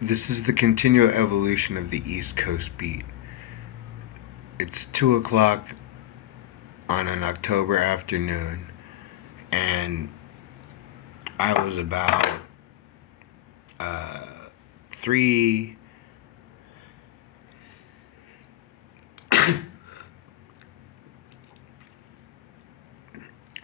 This is the continual evolution of the East Coast beat. It's 2 o'clock on an October afternoon, and I was about three. I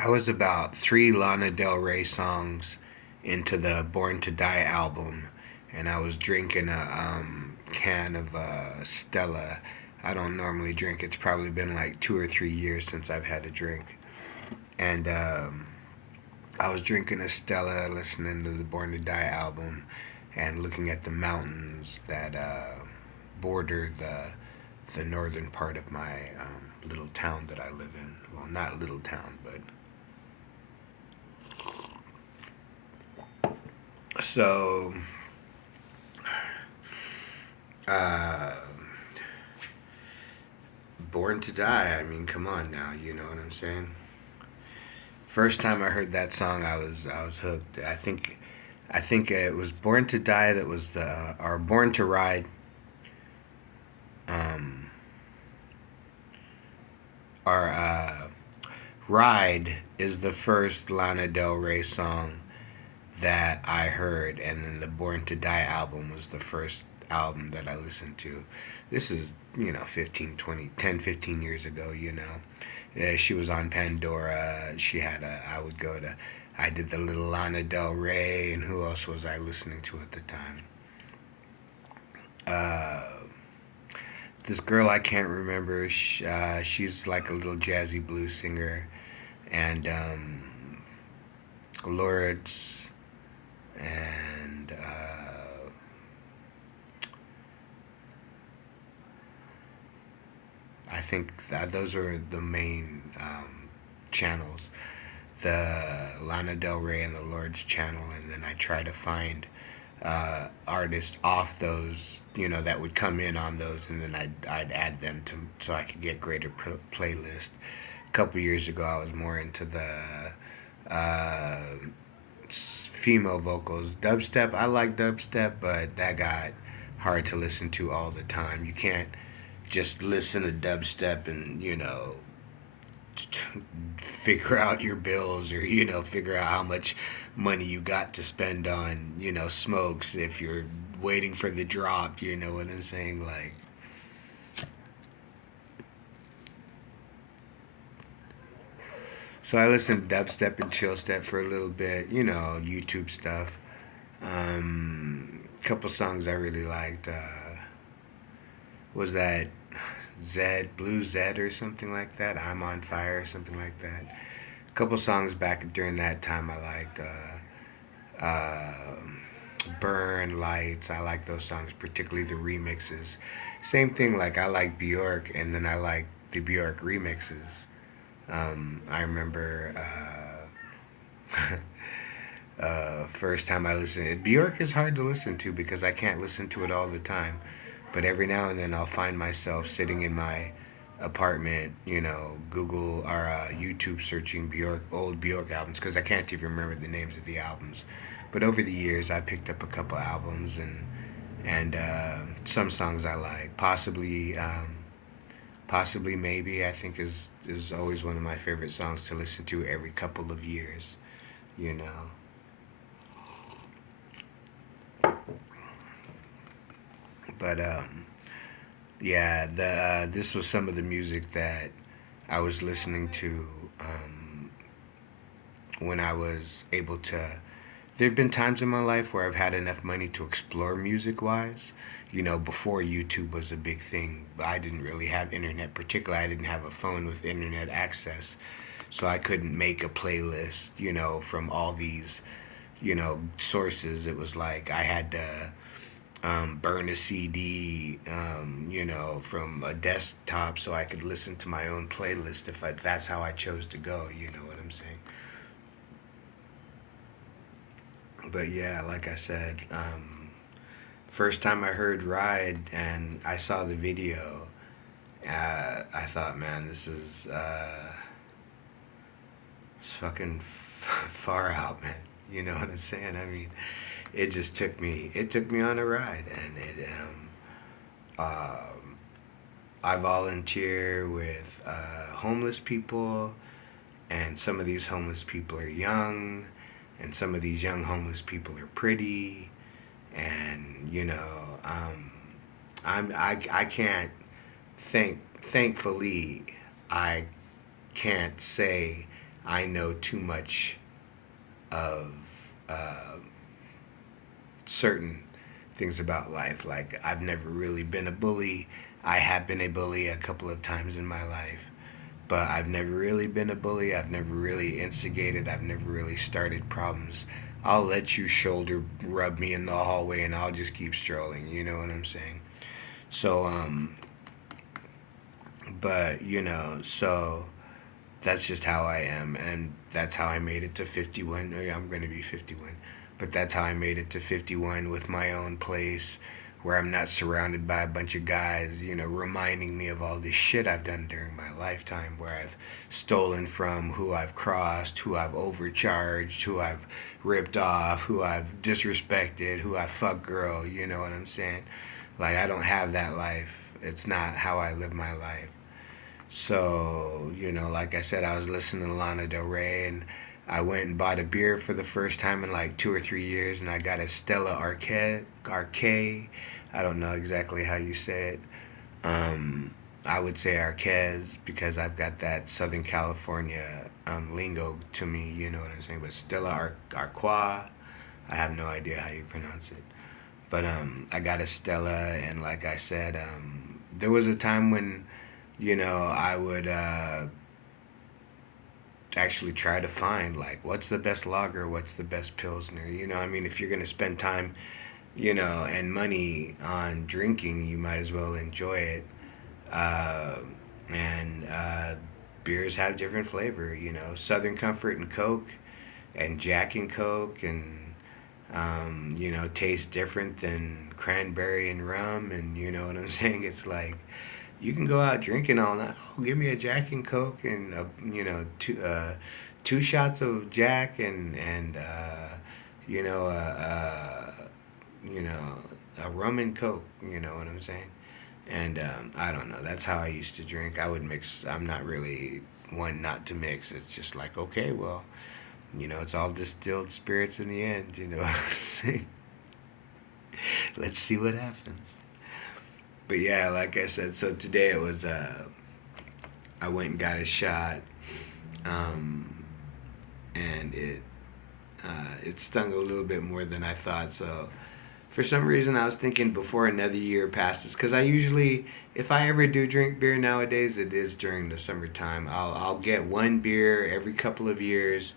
was about three Lana Del Rey songs into the Born to Die album, and I was drinking a can of Stella. I don't normally drink. It's probably been like 2 or 3 years since I've had a drink, and I was drinking a Stella, listening to the Born to Die album, and looking at the mountains that border the northern part of my little town that I live in. Well, not little town, but so uh, Born to Die. I mean, come on now, you know what I'm saying? First time I heard that song, I was hooked. I think it was Born to Die that was the or Born to Ride. Um, or Ride is the first Lana Del Rey song that I heard, and then the Born to Die album was the first album that I listened to. This is, 15, 20, 10, 15 years ago, you know. Yeah, she was on Pandora. I would go to, I did the little Lana Del Rey, and who else was I listening to at the time? Uh, this girl I can't remember, she's like a little jazzy blues singer, and Lords, and I think that those are the main channels, the Lana Del Rey and the Lord's channel, and then I try to find artists off those, that would come in on those, and then I'd add them to so I could get greater playlist. A couple years ago, I was more into the female vocals, dubstep. I like dubstep, but that got hard to listen to all the time. You can't just listen to dubstep and figure out your bills, or figure out how much money you got to spend on smokes if you're waiting for the drop. You know what I'm saying? Like, so I listened to dubstep and chill step for a little bit, YouTube stuff. Couple songs I really liked was that Zed, Blue Zed, or something like that. I'm on Fire, or something like that. A couple songs back during that time I liked. Burn, Lights. I like those songs, particularly the remixes. Same thing, like I like Bjork, and then I like the Bjork remixes. I remember first time I listened. Bjork is hard to listen to because I can't listen to it all the time, but every now and then I'll find myself sitting in my apartment, Google or YouTube searching Bjork old Bjork albums because I can't even remember the names of the albums. But over the years, I picked up a couple albums and some songs I like. Possibly maybe I think is always one of my favorite songs to listen to every couple of years. You know. But yeah, the this was some of the music that I was listening to when I was able to. There have been times in my life where I've had enough money to explore music wise. Before YouTube was a big thing, I didn't really have internet. Particularly, I didn't have a phone with internet access, so I couldn't make a playlist. From all these, sources. It was like I had to burn a CD, from a desktop so I could listen to my own playlist if that's how I chose to go. You know what I'm saying? But yeah, like I said, first time I heard Ride and I saw the video, I thought, man, this is it's fucking far out, man. You know what I'm saying? I mean, it just took me on a ride, and I volunteer with homeless people, and some of these homeless people are young, and some of these young homeless people are pretty, and I can't thankfully I can't say I know too much of certain things about life. Like, I've never really been a bully. I have been a bully a couple of times in my life, but I've never really been a bully. I've never really instigated. I've never really started problems. I'll let you shoulder rub me in the hallway and I'll just keep strolling. You know what I'm saying? So, but, so that's just how I am. And that's how I made it to 51. Oh, yeah, I'm going to be 51. But that's how I made it to 51 with my own place where I'm not surrounded by a bunch of guys, reminding me of all this shit I've done during my lifetime, where I've stolen from, who I've crossed, who I've overcharged, who I've ripped off, who I've disrespected, who I fuck girl, you know what I'm saying? Like, I don't have that life. It's not how I live my life. So, like I said, I was listening to Lana Del Rey, and I went and bought a beer for the first time in like 2 or 3 years, and I got a Stella Arcade. I don't know exactly how you say it. Um, I would say Arquez because I've got that Southern California lingo to me, you know what I'm saying? But Arqua, I have no idea how you pronounce it. But I got a Stella, and like I said, there was a time when, I would actually try to find like what's the best lager, what's the best pilsner. I mean, if you're gonna spend time, and money on drinking, you might as well enjoy it. Uh, and beers have different flavor. Southern Comfort and Coke, and Jack and Coke, and taste different than cranberry and rum. And you know what I'm saying? It's like you can go out drinking all night. Oh, give me a Jack and Coke and two shots of Jack and you know you know a rum and Coke. You know what I'm saying? And I don't know. That's how I used to drink. I would mix. I'm not really one not to mix. It's just like, okay, well, it's all distilled spirits in the end. You know what I'm saying? Let's see what happens. But yeah, like I said, so today it was. I went and got a shot, um, and it stung a little bit more than I thought. So for some reason, I was thinking before another year passes, because I usually, if I ever do drink beer nowadays, it is during the summertime. I'll get one beer every couple of years,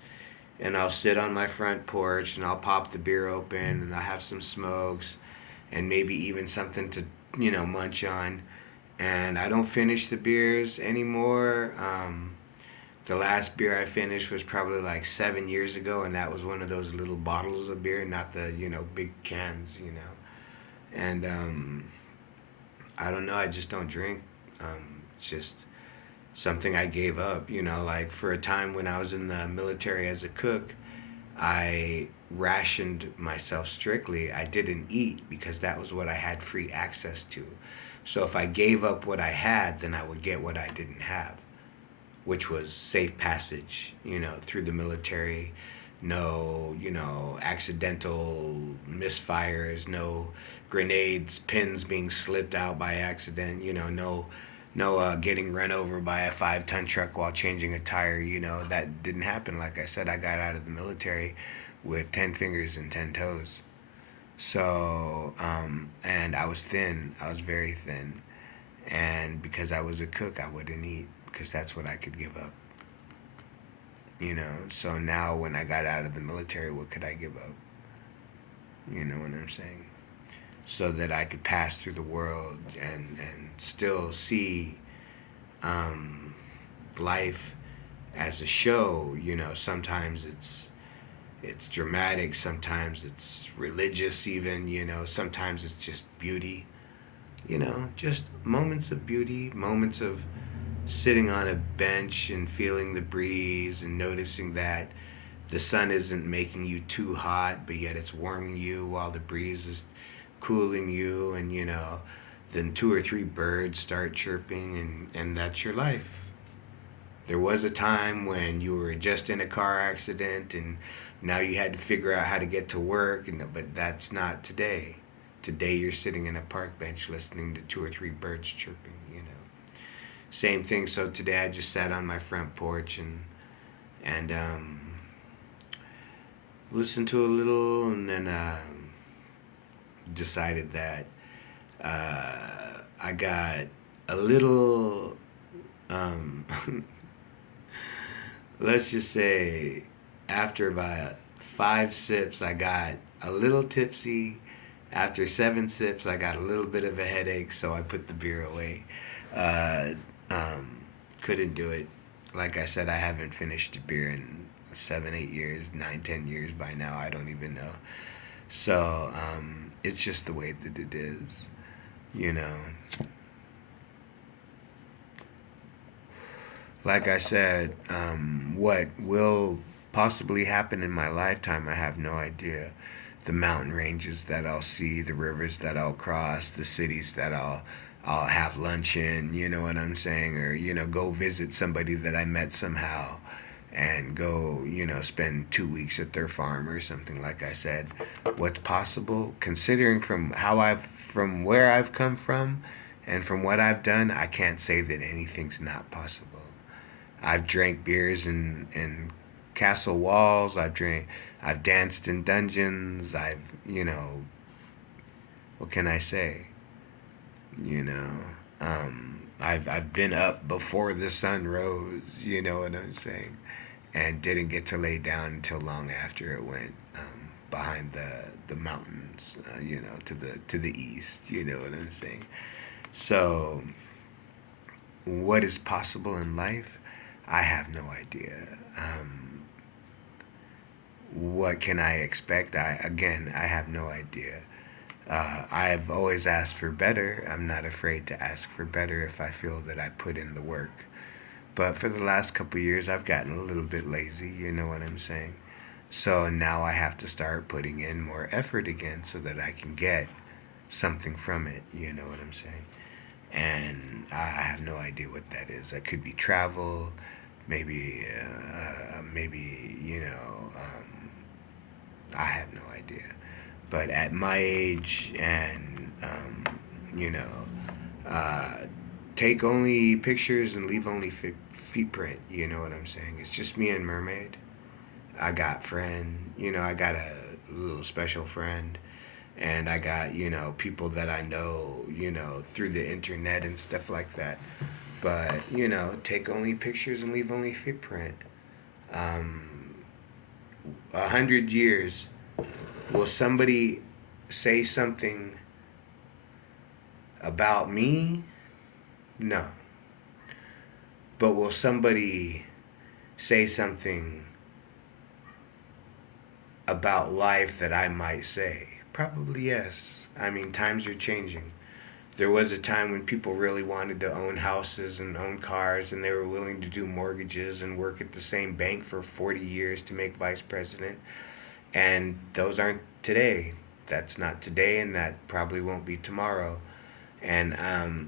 and I'll sit on my front porch and I'll pop the beer open and I'll have some smokes, and maybe even something to munch on. And I don't finish the beers anymore. The last beer I finished was probably like 7 years ago, and that was one of those little bottles of beer, not the big cans. And I don't know. I just don't drink. It's just something I gave up. Like for a time when I was in the military as a cook, I rationed myself strictly. I didn't eat because that was what I had free access to. So if I gave up what I had, then I would get what I didn't have, which was safe passage, through the military. No, accidental misfires, no grenades, pins being slipped out by accident, no getting run over by a 5-ton truck while changing a tire. That didn't happen. Like I said, I got out of the military with 10 fingers and 10 toes. So, and I was thin. I was very thin. And because I was a cook, I wouldn't eat because that's what I could give up. So now when I got out of the military, what could I give up? You know what I'm saying? So that I could pass through the world and still see life as a show. Sometimes it's dramatic, sometimes it's religious even, sometimes it's just beauty. Just moments of beauty, moments of sitting on a bench and feeling the breeze and noticing that The sun isn't making you too hot, but yet it's warming you while the breeze is cooling you, and then two or three birds start chirping, and that's your life. There was a time when you were just in a car accident and now you had to figure out how to get to work, but that's not today. Today you're sitting in a park bench listening to two or three birds chirping. Same thing. So today I just sat on my front porch and listened to a little, and then decided that I got a little, um, let's just say, after about 5 sips, I got a little tipsy. After 7 sips, I got a little bit of a headache, so I put the beer away. Uh, um, couldn't do it. Like I said, I haven't finished a beer in 7, 8 years, 9, 10 years by now. I don't even know. So it's just the way that it is, you know. Like I said, what will possibly happen in my lifetime, I have no idea. The mountain ranges that I'll see, the rivers that I'll cross, the cities that I'll have lunch in, you know what I'm saying? Or, go visit somebody that I met somehow and go, spend 2 weeks at their farm or something. Like I said, what's possible, considering from where I've come from and from what I've done, I can't say that anything's not possible. I've drank beers in castle walls. I've danced in dungeons. What can I say? You know, I've been up before the sun rose. You know what I'm saying? And didn't get to lay down until long after it went behind the mountains. To the east. You know what I'm saying? So, what is possible in life? I have no idea. What can I expect? I have no idea. I've always asked for better. I'm not afraid to ask for better if I feel that I put in the work. But for the last couple of years, I've gotten a little bit lazy. You know what I'm saying? So now I have to start putting in more effort again so that I can get something from it. You know what I'm saying? And I have no idea what that is. It could be travel, maybe I have no idea. But at my age, and you know, uh, take only pictures and leave only feet print. You know what I'm saying? It's just me and Mermaid. I got friend. I got a little special friend, and I got people that I know through the internet and stuff like that. But take only pictures and leave only footprint. 100 years, will somebody say something about me? No. But will somebody say something about life that I might say? Probably yes. I mean, times are changing. There was a time when people really wanted to own houses and own cars, and they were willing to do mortgages and work at the same bank for 40 years to make vice president. And those aren't today. That's not today, and that probably won't be tomorrow. And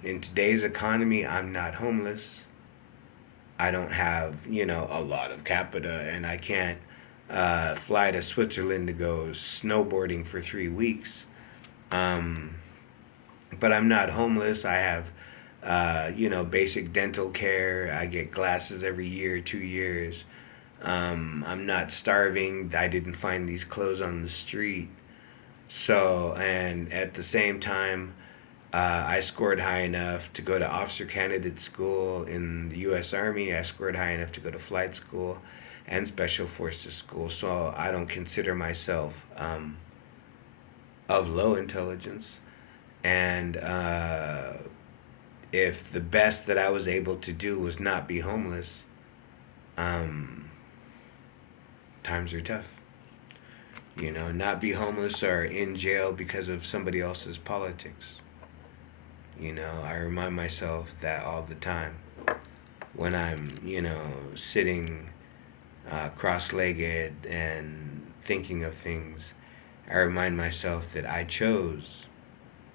in today's economy, I'm not homeless. I don't have, a lot of capita, and I can't fly to Switzerland to go snowboarding for 3 weeks. Um, but I'm not homeless. I have, basic dental care. I get glasses every year, 2 years. I'm not starving. I didn't find these clothes on the street. So, and at the same time, I scored high enough to go to officer candidate school in the U.S. Army. I scored high enough to go to flight school and special forces school. So I don't consider myself of low intelligence. And if the best that I was able to do was not be homeless, um, times are tough. Not be homeless or in jail because of somebody else's politics. I remind myself that all the time when I'm, sitting cross-legged and thinking of things, I remind myself that I chose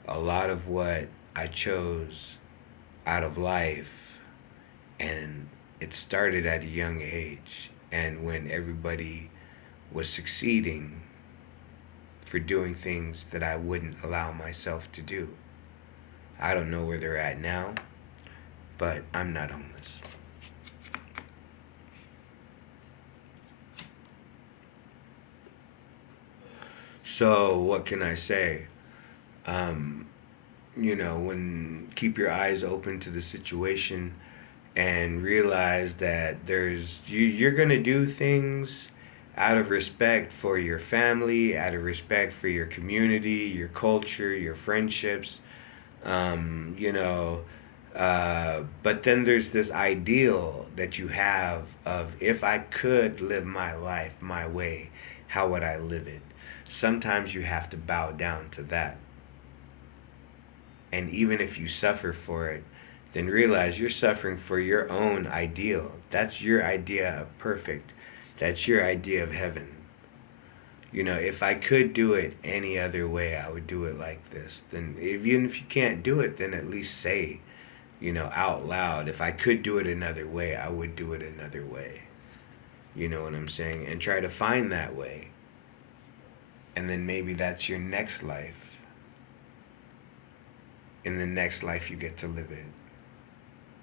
a lot of what I chose out of life, and it started at a young age. And when everybody was succeeding for doing things that I wouldn't allow myself to do, I don't know where they're at now, but I'm not homeless. So, what can I say? Um, when keep your eyes open to the situation and realize that you're gonna do things out of respect for your family, out of respect for your community, your culture, your friendships. Um, you know, but then there's this ideal that you have of, if I could live my life my way, how would I live it? Sometimes you have to bow down to that. And even if you suffer for it, then realize you're suffering for your own ideal. That's your idea of perfect. That's your idea of heaven. If I could do it any other way, I would do it like this. Then, even if you can't do it, then at least say, out loud, if I could do it another way, I would do it another way. You know what I'm saying? And try to find that way. And then maybe that's your next life. In the next life, you get to live it.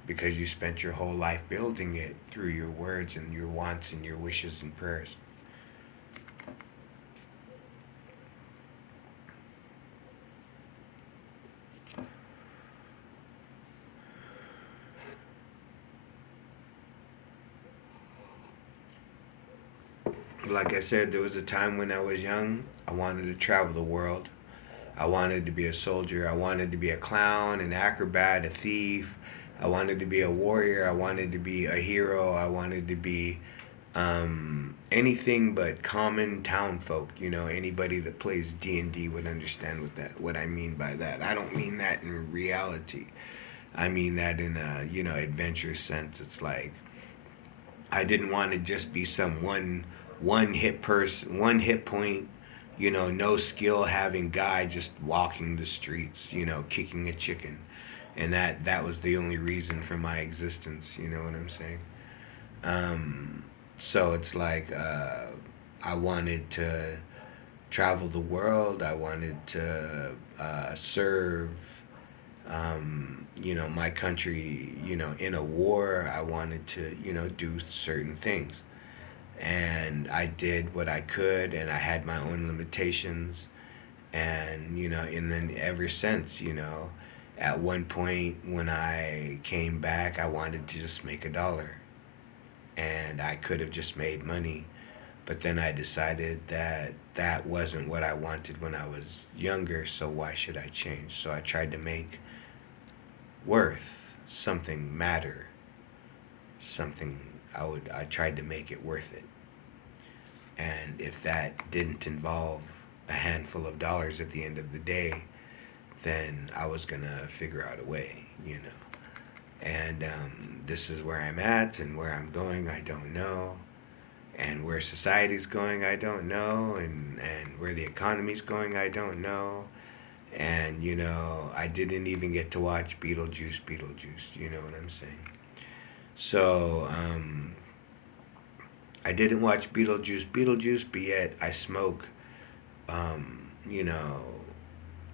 Because you spent your whole life building it through your words and your wants and your wishes and prayers. Like I said, there was a time when I was young, I wanted to travel the world. I wanted to be a soldier. I wanted to be a clown, an acrobat, a thief. I wanted to be a warrior. I wanted to be a hero. I wanted to be anything but common town folk. Anybody that plays D&D would understand what I mean by that. I don't mean that in reality. I mean that in a adventure sense. It's like I didn't want to just be some one hit person, one hit point, no skill having guy just walking the streets, kicking a chicken. And that was the only reason for my existence, you know what I'm saying? So it's like I wanted to travel the world. I wanted to serve, my country, in a war. I wanted to, do certain things. And I did what I could, and I had my own limitations. And then ever since, at one point when I came back, I wanted to just make $1. And I could have just made money. But then I decided that that wasn't what I wanted when I was younger, so why should I change? So I tried to make worth something matter, something I tried to make it worth it. And if that didn't involve a handful of dollars at the end of the day, then I was gonna figure out a way. And this is where I'm at, and where I'm going, I don't know. And where society's going, I don't know. And where the economy's going, I don't know. And, I didn't even get to watch Beetlejuice, you know what I'm saying? So, I didn't watch Beetlejuice, but yet I smoke, you know,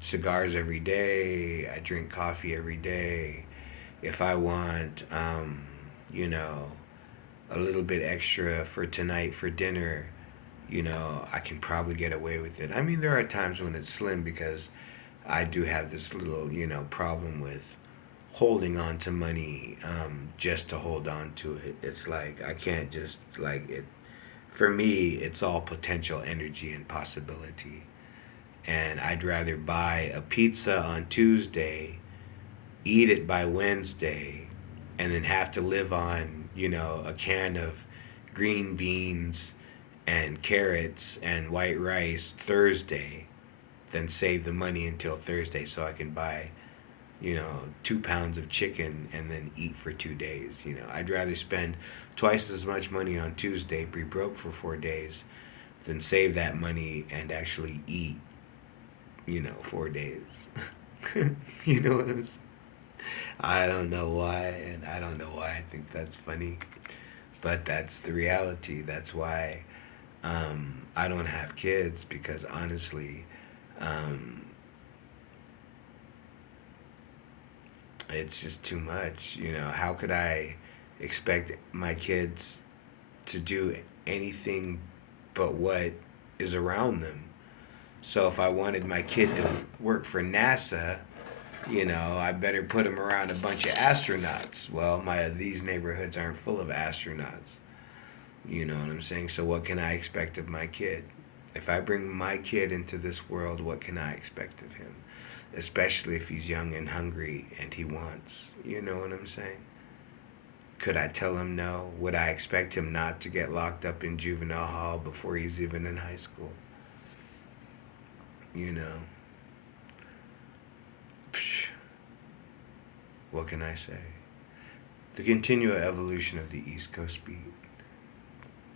cigars every day. I drink coffee every day. If I want, you know, a little bit extra for tonight for dinner, I can probably get away with it. I mean, there are times when it's slim because I do have this little, problem with holding on to money just to hold on to it. It's like I can't just like it. For me, it's all potential energy and possibility. And I'd rather buy a pizza on Tuesday, eat it by Wednesday, and then have to live on, a can of green beans and carrots and white rice Thursday than save the money until Thursday so I can buy 2 pounds of chicken and then eat for 2 days. I'd rather spend twice as much money on Tuesday, be broke for 4 days, than save that money and actually eat, 4 days. You know what I'm saying? I don't know why, and I don't know why I think that's funny, but that's the reality. That's why I don't have kids because honestly, um, it's just too much. How could I expect my kids to do anything but what is around them? So if I wanted my kid to work for NASA, I better put him around a bunch of astronauts. Well, my these neighborhoods aren't full of astronauts. You know what I'm saying? So what can I expect of my kid? If I bring my kid into this world, what can I expect of him? Especially if he's young and hungry and he wants. You know what I'm saying? Could I tell him no? Would I expect him not to get locked up in juvenile hall before he's even in high school? You know, Psh, what can I say? The continual evolution of the East Coast beat.